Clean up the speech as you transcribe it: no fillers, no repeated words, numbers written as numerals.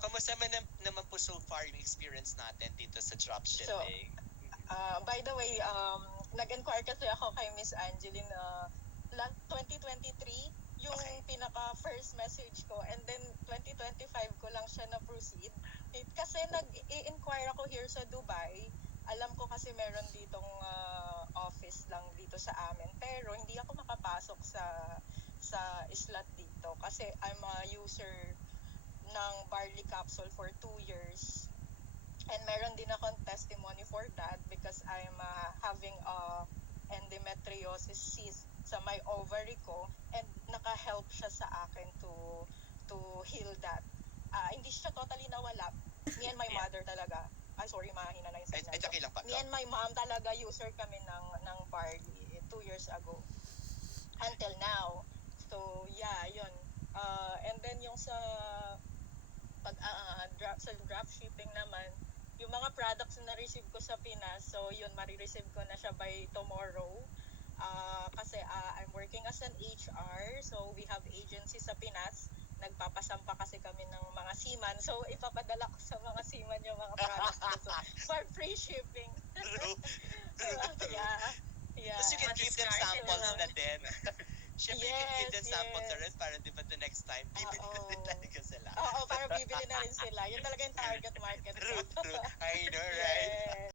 kamusta naman po so far yung experience natin dito sa dropshipping? By the way, nag-inquire kasi ako kay Miss Angeline 2023 yung pinaka-first message ko, and then 2025 ko lang siya na-proceed. Kasi nag-i-inquire ako here sa Dubai. Alam ko kasi meron ditong office lang dito sa amin, pero hindi ako makapasok sa slot dito kasi I'm a user ng Barley Capsule for 2 years. And meron din akong testimony for that because I'm having endometriosis cyst sa my ovary ko, and naka-help siya sa akin to heal that. Hindi siya totally nawala. Me and my mother talaga. Sorry, mahina na yung signal. Okay lang pa. Me and my mom talaga user kami ng Barley 2 years ago. Until now. So, yeah, yun. And then yung sa dropshipping naman, yung mga products na receive ko sa Pinas, so yun, marireceive ko na siya by tomorrow. Kasi I'm working as an HR, so we have agency sa Pinas. Nagpapasampa kasi kami ng mga seaman, so ipapadala ko sa mga seaman yung mga products ko, so, for free shipping. Yeah. Tapos you can give them samples na din. Siyempre, you can give them samples na rin para di ba the next time, bibili na rin talaga sila. Oo, para bibili na rin sila. Yun talaga yung target market. True. I know, right? Yes.